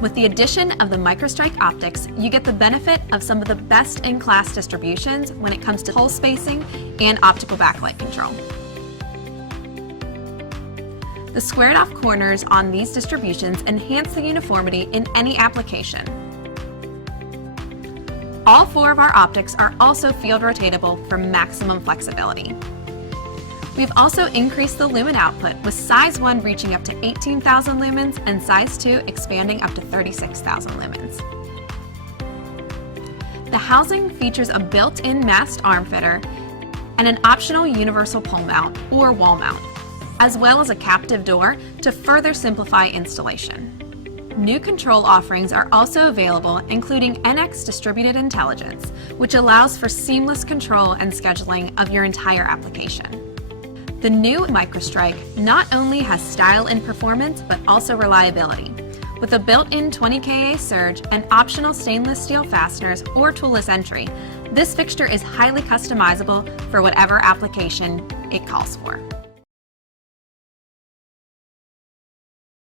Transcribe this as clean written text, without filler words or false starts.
With the addition of the microstrike optics, you get the benefit of some of the best-in-class distributions when it comes to hole spacing and optical backlight control. The squared-off corners on these distributions enhance the uniformity in any application. All 4 of our optics are also field rotatable for maximum flexibility. We've also increased the lumen output, with size 1 reaching up to 18,000 lumens and size 2 expanding up to 36,000 lumens. The housing features a built-in masked arm fitter and an optional universal pole mount or wall mount, as well as a captive door to further simplify installation. New control offerings are also available, including NX Distributed Intelligence, which allows for seamless control and scheduling of your entire application. The new microstrike not only has style and performance, but also reliability. With a built-in 20 kA surge and optional stainless steel fasteners or toolless entry, this fixture is highly customizable for whatever application it calls for.